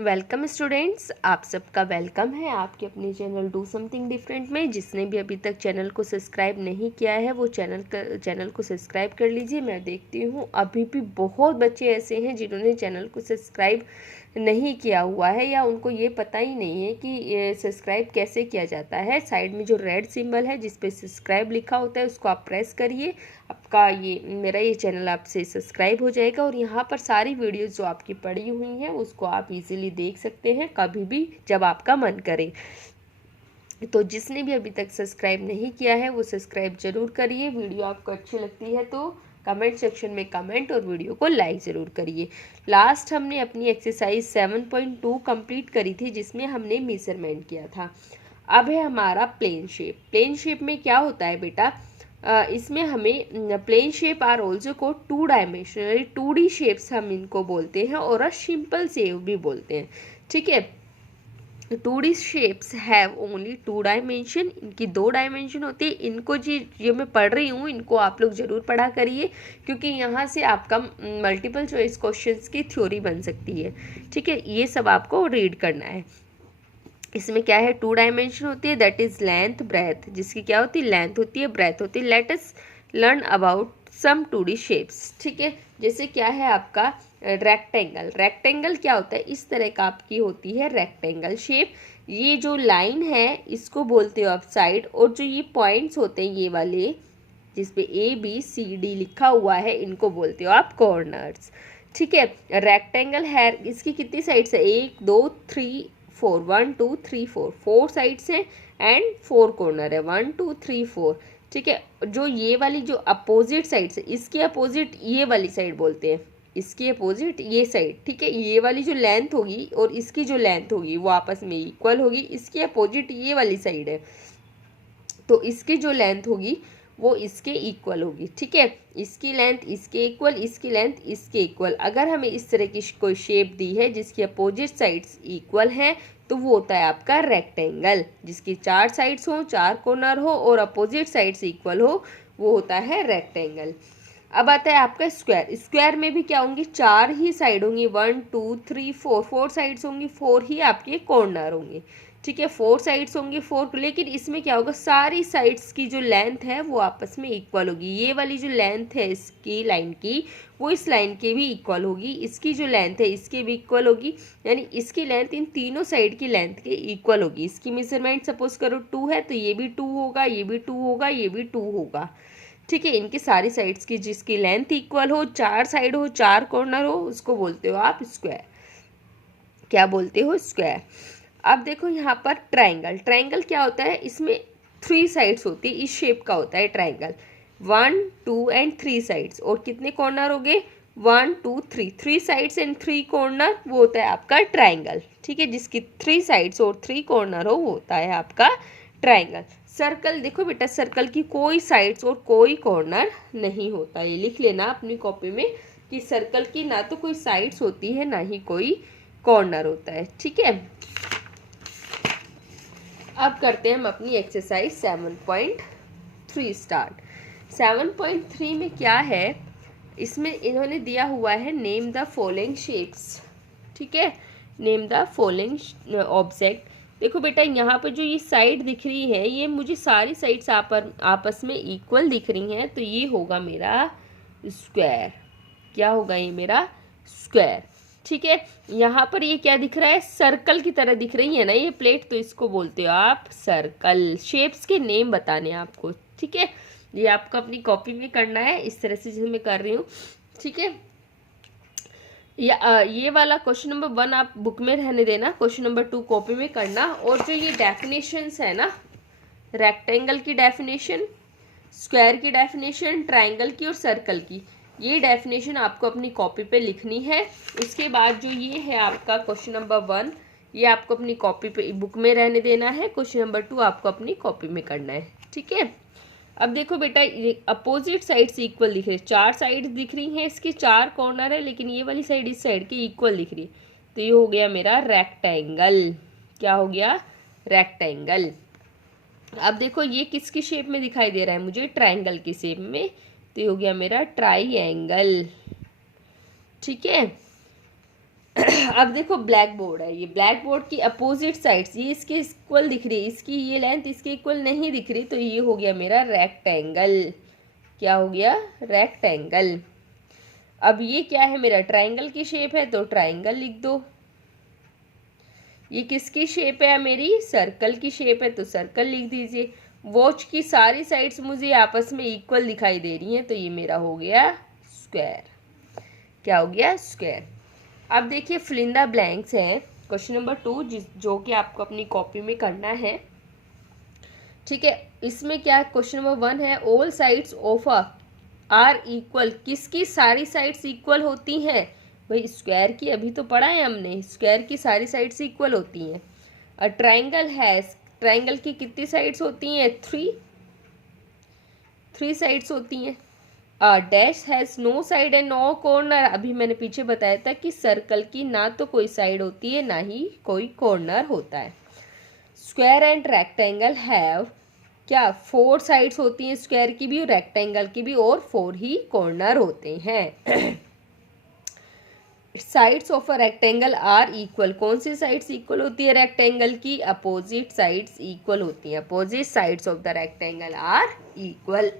Welcome students, आप सबका welcome है आपके अपने चैनल डू समथिंग डिफरेंट में। जिसने भी अभी तक चैनल को सब्सक्राइब नहीं किया है वो चैनल को सब्सक्राइब कर लीजिए। मैं देखती हूँ अभी भी बहुत बच्चे ऐसे हैं जिन्होंने चैनल को सब्सक्राइब नहीं किया हुआ है या उनको ये पता ही नहीं है कि सब्सक्राइब कैसे किया जाता है। साइड में जो रेड सिंबल है जिस पे सब्सक्राइब लिखा होता है उसको आप प्रेस करिए, आपका मेरा ये चैनल आपसे सब्सक्राइब हो जाएगा और यहाँ पर सारी वीडियोस जो आपकी पड़ी हुई हैं उसको आप इजीली देख सकते हैं कभी भी जब आपका मन करे। तो जिसने भी अभी तक सब्सक्राइब नहीं किया है वो सब्सक्राइब जरूर करिए। वीडियो आपको अच्छी लगती है तो कमेंट सेक्शन में कमेंट और वीडियो को लाइक ज़रूर करिए। लास्ट हमने अपनी एक्सरसाइज 7.2 कंप्लीट करी थी जिसमें हमने मेजरमेंट किया था। अब है हमारा प्लेन शेप। प्लेन शेप में क्या होता है बेटा, इसमें हमें प्लेन शेप आर ऑल्सो को 2 डायमेंशनल 2D शेप्स हम इनको बोलते हैं और सिंपल शेप भी बोलते हैं। ठीक है, 2D shapes have only 2 dimension. इनकी 2 डायमेंशन होती है। इनको जो मैं पढ़ रही हूँ इनको आप लोग ज़रूर पढ़ा करिए क्योंकि यहाँ से आपका मल्टीपल चॉइस क्वेश्चंस की थ्योरी बन सकती है। ठीक है, ये सब आपको रीड करना है। इसमें क्या है, 2 डायमेंशन होती है, दैट इज लेंथ ब्रेथ। जिसकी क्या होती है, लेंथ होती है, ब्रेथ होती है। Let us learn about some 2D shapes. ठीक है, जैसे क्या है आपका रेक्टेंगल। रेक्टेंगल क्या होता है, इस तरह का आपकी होती है रेक्टेंगल शेप। ये जो लाइन है इसको बोलते हो आप साइड, और जो ये पॉइंट्स होते हैं ये वाले जिसपे ABCD लिखा हुआ है इनको बोलते हो आप कॉर्नर्स। ठीक है, रेक्टेंगल है, इसकी कितनी साइड्स है, 1 2 3 4, 1 2 3 4, 4 साइड्स हैं एंड 4 कॉर्नर है, 1 2 3 4। ठीक है, जो ये वाली जो अपोजिट साइड्स है इसके अपोजिट ये वाली साइड बोलते हैं, इसकी अपोजिट ये साइड। ठीक है, ये वाली जो लेंथ होगी और इसकी जो लेंथ होगी वो आपस में इक्वल होगी। इसकी अपोजिट ये वाली साइड है तो इसकी जो लेंथ होगी वो इसके इक्वल होगी। ठीक है, इसकी लेंथ इसके इक्वल, इसकी लेंथ इसके इक्वल। अगर हमें इस तरह की कोई शेप दी है जिसकी अपोजिट साइड्स इक्वल हैं तो वो होता है आपका रेक्टेंगल। जिसकी 4 साइड्स हो, 4 कॉर्नर हो और अपोजिट साइड्स इक्वल हो वो होता है रेक्टेंगल। अब आता है आपका स्क्वायर। स्क्वायर में भी क्या होंगी, 4 ही साइड होंगी, 1 2 3 4, 4 साइड्स होंगी, 4 ही आपके कॉर्नर होंगे। ठीक है, 4 साइड्स होंगी 4, लेकिन इसमें क्या होगा, सारी साइड्स की जो लेंथ है वो आपस में इक्वल होगी। ये वाली जो लेंथ है इसकी लाइन की वो इस लाइन की भी इक्वल होगी, इसकी जो लेंथ है इसकी भी इक्वल होगी, यानी इसकी लेंथ इन तीनों साइड की लेंथ के इक्वल होगी। इसकी मेजरमेंट सपोज करो 2 है तो ये भी 2 होगा, ये भी 2 होगा, ये भी 2 होगा। ठीक है, इनकी सारी साइड्स की जिसकी लेंथ इक्वल हो, 4 साइड हो, 4 कॉर्नर हो, उसको बोलते हो आप स्क्वायर। क्या बोलते हो, स्क्वायर। अब देखो यहाँ पर ट्राइंगल। ट्राइंगल क्या होता है, इसमें 3 साइड्स होती है, इस शेप का होता है ट्राइंगल। 1 2 एंड 3 साइड्स, और कितने कॉर्नर हो गए, 1 2 3, 3 साइड्स एंड 3 कॉर्नर, वो होता है आपका ट्राइंगल। ठीक है, जिसकी 3 साइड्स और 3 कॉर्नर हो वो होता है आपका ट्राइंगल। सर्कल देखो बेटा, सर्कल की कोई साइड्स और कोई कॉर्नर नहीं होता। ये लिख लेना अपनी कॉपी में कि सर्कल की ना तो कोई साइड्स होती है ना ही कोई कॉर्नर होता है। ठीक है, अब करते हैं हम अपनी एक्सरसाइज 7.3 स्टार्ट। 7.3 में क्या है, इसमें इन्होंने दिया हुआ है नेम द फॉलोइंग शेप्स। ठीक है, नेम द फॉलोइंग ऑब्जेक्ट। देखो बेटा, यहाँ पर जो ये साइड दिख रही है ये मुझे सारी साइड्स आपस में इक्वल दिख रही हैं तो ये होगा मेरा स्क्वायर। क्या होगा, ये मेरा स्क्वायर। ठीक है, यहाँ पर ये क्या दिख रहा है, सर्कल की तरह दिख रही है ना ये प्लेट, तो इसको बोलते हो आप सर्कल। शेप्स के नेम बताने हैं आपको। ठीक है, ये आपको अपनी कॉपी में करना है इस तरह से जैसे मैं कर रही हूँ। ठीक है, ये वाला क्वेश्चन नंबर 1 आप बुक में रहने देना, क्वेश्चन नंबर 2 कॉपी में करना। और जो ये डेफिनेशंस है ना, रेक्टेंगल की डेफिनेशन, स्क्वायर की डेफिनेशन, ट्राइंगल की और सर्कल की, ये डेफिनेशन आपको अपनी कॉपी पे लिखनी है। उसके बाद जो ये है आपका क्वेश्चन नंबर 1, ये आपको अपनी कॉपी पे बुक में रहने देना है। क्वेश्चन नंबर 2 आपको अपनी कॉपी में करना है। ठीक है, अब देखो बेटा, ये अपोजिट साइड्स इक्वल दिख रही है, 4 साइड्स दिख रही हैं, इसकी 4 कॉर्नर है, लेकिन ये वाली साइड इस साइड की इक्वल दिख रही है तो ये हो गया मेरा रेक्टेंगल। क्या हो गया, रेक्टेंगल। अब देखो ये किसकी शेप में दिखाई दे रहा है मुझे, ट्राइंगल की शेप में, तो ये हो गया मेरा ट्राइंगल। ठीक है, अब देखो ब्लैक बोर्ड है, ये ब्लैक बोर्ड की अपोजिट साइड्स ये इसके इक्वल दिख रही है, इसकी ये लेंथ इसके इक्वल नहीं दिख रही, तो ये हो गया मेरा रेक्टेंगल। क्या हो गया? रेक्टेंगल। अब ये क्या है? मेरा ट्राइंगल की शेप है, तो ट्राइंगल लिख दो। ये किसकी शेप है? मेरी सर्कल की शेप है, तो सर्कल लिख दीजिए। वॉच की सारी साइड्स मुझे आपस में इक्वल दिखाई दे रही हैं, तो ये मेरा हो गया स्क्वायर। क्या हो गया? स्क्वायर। अब देखिए फिल इन द ब्लैंक्स है क्वेश्चन नंबर 2, जो कि आपको अपनी कॉपी में करना है। ठीक है, इसमें क्या क्वेश्चन नंबर 1 है, all sides of a are equal. किसकी सारी साइड्स इक्वल होती हैं? भाई स्क्वायर की, अभी तो पढ़ा है हमने, स्क्वायर की सारी साइड्स इक्वल होती हैं। अ ट्राइंगल हैज, ट्राइंगल की कितनी साइड्स होती हैं? 3 साइड्स होती हैं। Dash has no side and no corner. अभी मैंने पीछे बताया था कि सर्कल की ना तो कोई साइड होती है ना ही कोई कॉर्नर होता है। स्क्वायर एंड रेक्टेंगल हैव क्या? 4 साइड्स होती हैं, स्क्वायर की भी, रेक्टेंगल की भी, और 4 ही कॉर्नर होते हैं। Sides of a rectangle are equal. कौन सी साइड्स इक्वल होती है रेक्टेंगल की? अपोजिट साइड्स इक्वल होती हैं। Opposite sides of the rectangle are equal.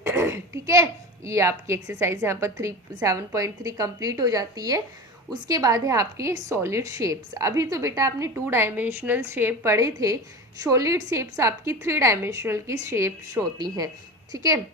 ठीक है, ये आपकी एक्सरसाइज यहाँ पर 7.3 कंप्लीट हो जाती है। उसके बाद है आपके सॉलिड शेप्स। अभी तो बेटा आपने 2 डायमेंशनल शेप पढ़े थे, सॉलिड शेप्स आपकी 3 डायमेंशनल की शेप्स होती हैं। ठीक है,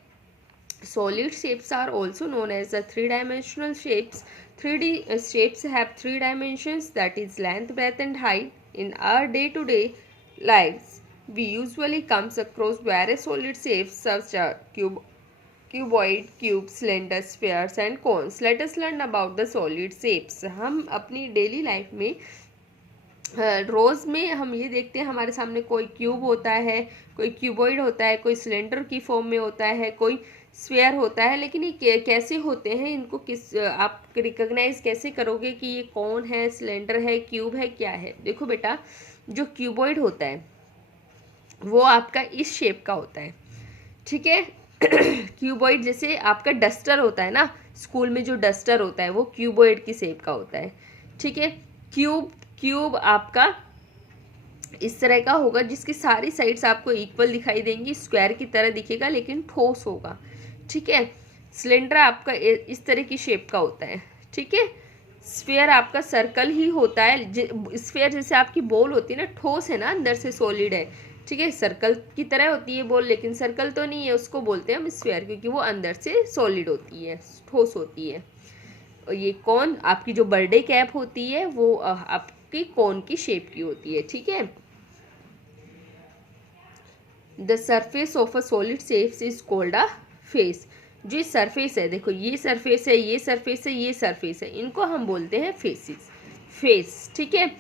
solid shapes are also known as the 3-dimensional shapes. 3D shapes have 3 dimensions, that is length, breadth and height. In our day-to-day lives, we usually comes across various solid shapes such as cuboid, cube, cylinder, spheres and cones. Let us learn about the solid shapes. हम अपनी daily life में रोज़ में हम ये देखते हैं, हमारे सामने कोई क्यूब होता है, कोई क्यूबॉइड होता है, कोई सिलेंडर की फॉर्म में होता है, कोई स्फेयर होता है। लेकिन ये कैसे होते हैं, इनको किस आप रिकॉग्नाइज कैसे करोगे कि ये कौन है, सिलेंडर है, क्यूब है, क्या है? देखो बेटा, जो क्यूबॉइड होता है वो आपका इस शेप का होता है। ठीक है, क्यूबॉइड जैसे आपका डस्टर होता है ना, स्कूल में जो डस्टर होता है वो क्यूबॉइड की शेप का होता है। ठीक है, क्यूब आपका इस तरह का होगा जिसकी सारी साइड्स आपको इक्वल दिखाई देंगी, स्क्वायर की तरह दिखेगा लेकिन ठोस होगा। ठीक है, सिलेंडर आपका इस तरह की शेप का होता है। ठीक है, स्फेयर आपका सर्कल ही होता है। स्फेयर जैसे आपकी बॉल होती है ना, ठोस है ना, अंदर से सॉलिड है। ठीक है, सर्कल की तरह होती है बॉल, लेकिन सर्कल तो नहीं है, उसको बोलते हैं हम स्फेयर, क्योंकि वो अंदर से सॉलिड होती है, ठोस होती है। और ये कौन, आपकी जो बर्थडे कैप होती है वो आपकी कौन की शेप की होती है। ठीक है, the surface of a solid shape is called a face. जो सरफेस है, देखो ये सरफेस है, ये सरफेस है, ये सरफेस है, इनको हम बोलते हैं फेसिस, फेस। ठीक है,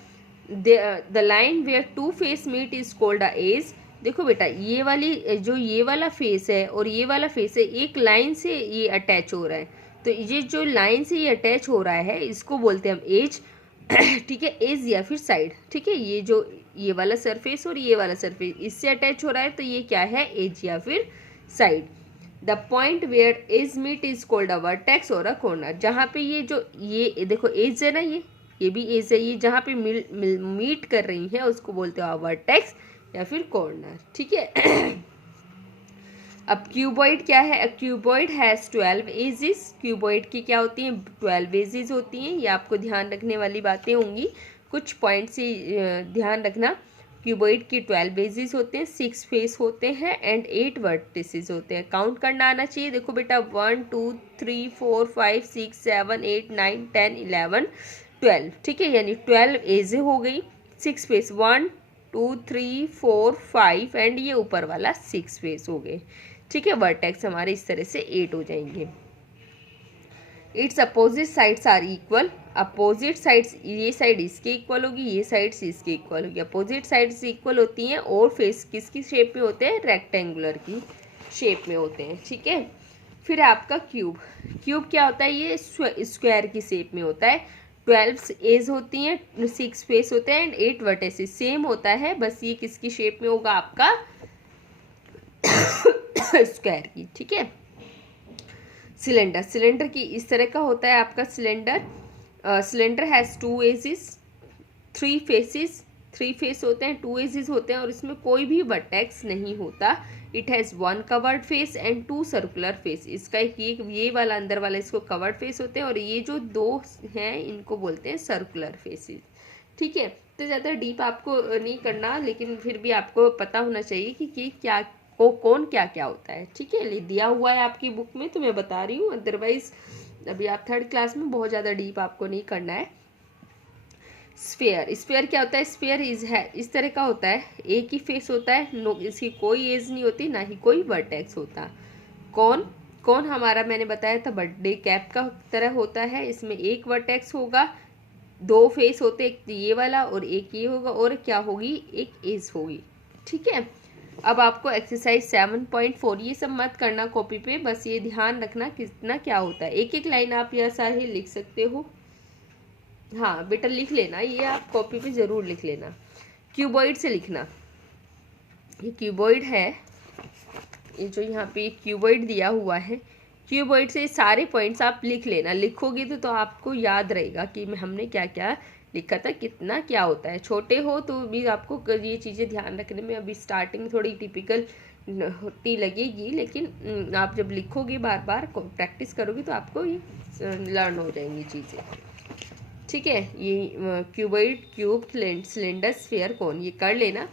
the line where 2 face meet is called a edge. देखो बेटा, ये वाली जो ये वाला फेस है और ये वाला फेस है, एक लाइन से ये अटैच हो रहा है, तो ये जो लाइन से ये अटैच हो रहा है इसको बोलते हैं हम एज। ठीक है, एज या फिर साइड। ठीक है, ये जो ये वाला सरफेस और ये वाला सरफेस इससे अटैच हो रहा है, तो ये क्या है? एज या फिर side. The point where edge meet is called a vertex और अ कॉर्नर। जहाँ पे ये जो ये देखो एज है ना, ये भी एज है, ये जहाँ पे मीट कर रही है उसको बोलते हो वर्टेक्स या फिर कॉर्नर। ठीक है। अब क्यूबॉइड क्या है? Cuboid has 12 edges. क्यूबॉइड की क्या होती हैं? 12 एजेस होती हैं। ये आपको ध्यान रखने वाली बातें होंगी, कुछ पॉइंट से ध्यान रखना। क्यूबॉइड की 12 एजेस होते हैं, 6 फेस होते हैं एंड 8 वर्टिसेस होते हैं। काउंट करना आना चाहिए। देखो बेटा, 1 2 3 4 5 6 7 8 9 10 11 12। ठीक है, यानी 12 एजें हो गई, 6 फेस 1 2 3 4 5 एंड ये ऊपर वाला 6 फेस हो गए। ठीक है, वर्टेक्स हमारे इस तरह से 8 हो जाएंगे। Its opposite sides are equal. Opposite sides, ये साइड इसके इक्वल होगी, ये साइड्स इसके इक्वल होगी। अपोजिट साइड्स इक्वल होती हैं और फेस किसकी शेप में होते हैं? रेक्टेंगुलर की शेप में होते हैं। ठीक है, फिर आपका क्यूब। क्यूब क्या होता है? ये स्क्वायर की शेप में होता है। 12 एज होती हैं, 6 फेस होते हैं एंड 8 वर्टेसेस। सेम होता है, बस ये किसकी शेप में होगा? आपका स्क्वायर की। ठीक है, सिलेंडर। सिलेंडर की इस तरह का होता है आपका cylinder. Cylinder has 2 edges, 3 faces, 3 face होते हैं, 2 एजेस होते हैं और इसमें कोई भी वर्टेक्स नहीं होता। It has 1 covered face and 2 circular face. इसका एक ये वाला अंदर वाला इसको कवर्ड फेस होते हैं और ये जो 2 हैं इनको बोलते हैं सर्कुलर फेसेस। ठीक है, तो ज़्यादा डीप आपको नहीं करना, लेकिन फिर भी आपको पता होना चाहिए कि क्या कौन क्या क्या होता है। ठीक है, दिया हुआ है आपकी बुक में तो मैं बता रही हूँ, अदरवाइज अभी आप 3rd क्लास में, बहुत ज़्यादा डीप आपको नहीं करना है। स्फीयर, स्फीयर क्या होता है? स्फीयर इस तरह का होता है, एक ही फेस होता है, नो इसकी कोई एज नहीं होती, ना ही कोई वर्टेक्स होता। कौन हमारा मैंने बताया था बर्थडे कैप का तरह होता है। इसमें एक वर्टेक्स होगा, 2 फेस होते, एक ये वाला और एक ये होगा, और क्या होगी, एक एज होगी। ठीक है, अब आपको एक्सरसाइज 7.4 ये सब मत करना कॉपी पे, बस ये ध्यान रखना कितना क्या होता है। एक एक लाइन आप यह सारे लिख सकते हो। हाँ बेटा लिख लेना, ये आप कॉपी पे ज़रूर लिख लेना। क्यूबॉइड से लिखना, ये क्यूबॉइड है, ये जो यहाँ पे क्यूबॉइड दिया हुआ है, क्यूबॉइड से सारे पॉइंट्स आप लिख लेना। लिखोगे तो आपको याद रहेगा कि हमने क्या क्या लिखा था, कितना क्या होता है। छोटे हो तो भी आपको ये चीज़ें ध्यान रखने में अभी स्टार्टिंग में थोड़ी टिपिकल होती लगेगी, लेकिन आप जब लिखोगे बार बार प्रैक्टिस करोगे तो आपको ये लर्न हो जाएंगी चीज़ें। ठीक है, ये क्यूबॉइड, क्यूब, सिलेंडर, स्फीयर, कोन, ये कर लेना।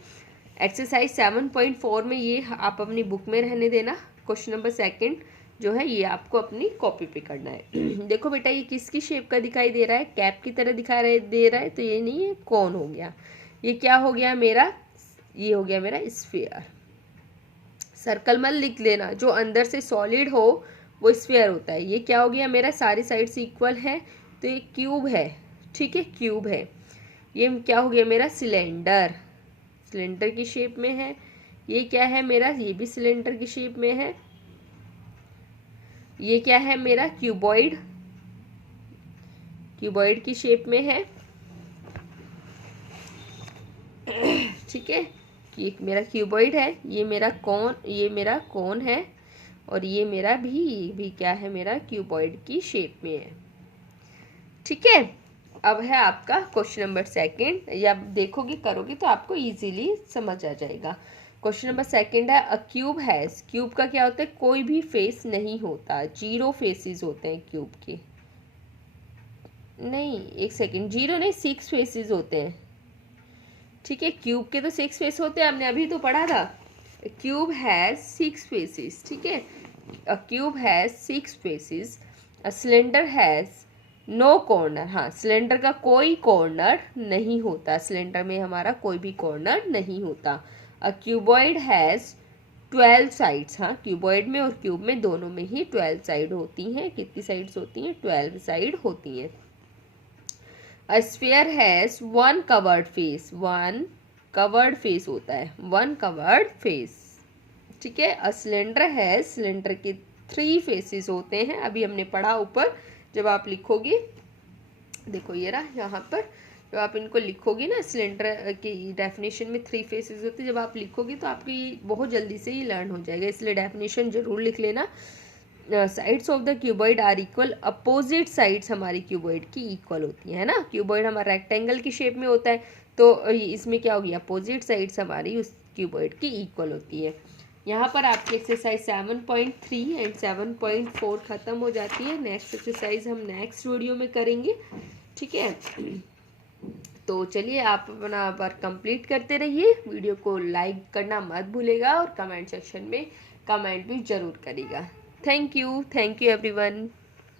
एक्सरसाइज 7.4 में ये आप अपनी बुक में रहने देना। क्वेश्चन नंबर 2 जो है ये आपको अपनी कॉपी पे करना है। देखो बेटा ये किसकी शेप का दिखाई दे रहा है? कैप की तरह दे रहा है, तो ये नहीं है, कोन हो गया। ये क्या हो गया मेरा? ये हो गया मेरा स्फीयर। सर्कल मत लिख लेना, जो अंदर से सॉलिड हो वो स्फीयर होता है। ये क्या हो गया मेरा? सारी साइड्स इक्वल है तो ये क्यूब है। ठीक है, क्यूब है। ये क्या हो गया मेरा? सिलेंडर, सिलेंडर की शेप में है। ये क्या है मेरा? ये भी सिलेंडर की शेप में है। ये क्या है मेरा? क्यूबॉइड, क्यूबॉइड की शेप में है। ठीक है, ये मेरा क्यूबॉइड है, ये मेरा कोन है, और ये मेरा भी क्या है मेरा? क्यूबॉइड की शेप में है। ठीक है, अब है आपका क्वेश्चन नंबर 2। ये आप देखोगे करोगे तो आपको इजीली समझ आ जाएगा। क्वेश्चन नंबर 2 है, अ क्यूब हैज़, क्यूब का क्या होता है? कोई भी फेस नहीं होता, 0 फेसेस होते हैं क्यूब के। नहीं, 1 सेकेंड, 0 नहीं, 6 फेसेस होते हैं। ठीक है, क्यूब के तो 6 फेस होते हैं, हमने अभी तो पढ़ा था। Cube has 6 faces. ठीक है, a cube has 6 faces, a cylinder has no corner. हाँ, सिलेंडर का कोई कॉर्नर नहीं होता, सिलेंडर में हमारा कोई भी कॉर्नर नहीं होता। A cuboid has 12 sides. हाँ, क्यूबॉइड में और क्यूब में दोनों में ही 12 साइड होती हैं। कितनी साइड्स होती हैं? 12 साइड होती हैं। A sphere has 1 covered face, 1 covered face होता है, 1 कवर्ड फेस। ठीक है, अ सिलेंडर हैज़, सिलेंडर के 3 फेसेस होते हैं। अभी हमने पढ़ा ऊपर, जब आप लिखोगे, देखो ये रहा यहाँ पर, जब आप इनको लिखोगे ना, सिलेंडर की डेफिनेशन में 3 फेसेस होते हैं, जब आप लिखोगे तो आपकी बहुत जल्दी से ही लर्न हो जाएगा, इसलिए डेफिनेशन जरूर लिख लेना। Sides of the cuboid are equal, opposite sides हमारी क्यूबॉइड की इक्वल होती है ना। क्यूबॉइड हमारा रेक्टेंगल की शेप में होता है, तो इसमें क्या होगी? अपोजिट साइड्स हमारी उस क्यूबॉइड की इक्वल होती है। यहाँ पर आपकी एक्सरसाइज 7.3 एंड 7.4 ख़त्म हो जाती है। नेक्स्ट एक्सरसाइज हम नेक्स्ट वीडियो में करेंगे। ठीक है, तो चलिए आप अपना वर्क कंप्लीट करते रहिए। वीडियो को लाइक करना मत भूलेगा और कमेंट सेक्शन में कमेंट भी ज़रूर करिएगा। Thank you everyone.